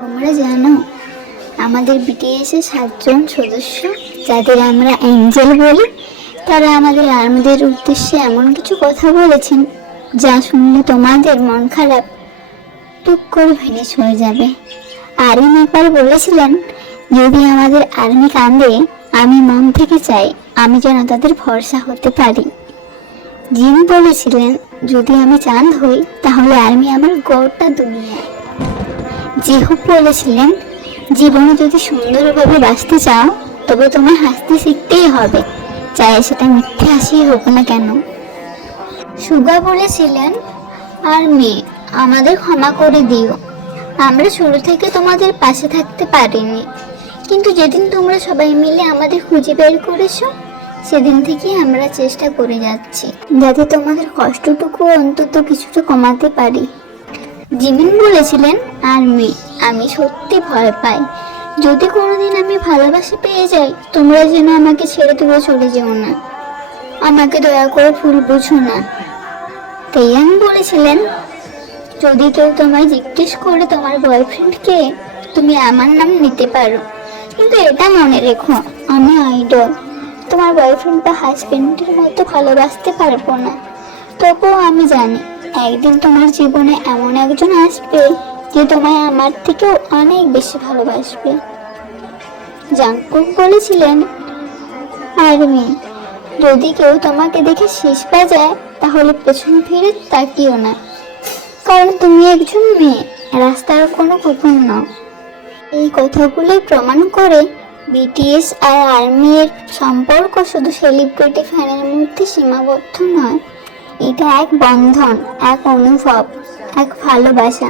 তোমরা জানো আমাদের বিটিএস এর 7জন সদস্য, যাদের আমরা অ্যাঞ্জেল বলি, তারা আমাদের আর্মিদের উদ্দেশ্যে এমন কিছু কথা বলেছেন যা শুনলে তোমাদের মন খারাপ টুক করে ভেঙে হয়ে যাবে। আরিন একবার বলেছিলেন, যদি আমাদের আর্মি কাঁদে, আমি মন থেকে চাই আমি যেন তাদের ভরসা হতে পারি। জিন বলেছিলেন, যদি আমি চাঁদ হই তাহলে আর্মি আমার গোটা দুনিয়া। জিহুক বলেছিলেন, জীবনে যদি সুন্দরভাবে বাঁচতে চাও তবে তোমার হাসতে শিখতেই হবে, চাই সেটা মিথ্যে হাসিই হোক না কেন। সুগা বলেছিলেন, আর্মি আমাদের ক্ষমা করে দিও, আমরা শুরু থেকে তোমাদের পাশে থাকতে পারিনি, কিন্তু যেদিন তোমরা সবাই মিলে আমাদের খুঁজে বের করেছো সেদিন থেকে আমরা চেষ্টা করে যাচ্ছি যাতে তোমাদের কষ্টটুকু অন্তত কিছুটা কমাতে পারি। জিমিন বলেছিলেন, আর্মি আমি সত্যি ভয় পাই, যদি কোনোদিন আমি ভালোবাসা পেয়ে যাই তোমরা যেন আমাকে ছেড়ে দূরে চলে যেও না, আমাকে দয়া করে ভুল বুঝো না। তেয়াং বলেছিলেন, যদি কেউ তোমায় জিজ্ঞেস করে তোমার বয়ফ্রেন্ড কে, তুমি আমার নাম নিতে পারো, কিন্তু এটা মনে রেখো আমি আইডল, তোমার বয়ফ্রেন্ড বা হাজবেন্ডের মতো ভালোবাসতে পারবো না। তবুও আমি জানি একদিন তোমার জীবনে এমন একজন আসবে যে তোমায় আমার থেকেও অনেক বেশি ভালোবাসবে। জাংকুক বলেছিলেন, আর্মি যদি কেউ তোমাকে দেখে শেষ বাজায় তাহলে পেছন ফিরে তাকিও না, কারণ তুমি একজন মেয়ে, রাস্তার কোনো কুকুর নও। এই কথাগুলো প্রমাণ করে বিটিএস আর আর্মির সম্পর্ক শুধু সেলিব্রিটি ফ্যানের মধ্যে সীমাবদ্ধ নয়, এটা এক বন্ধন, এক অনুভব, এক ভালোবাসা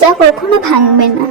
যা কখনো ভাঙবে না।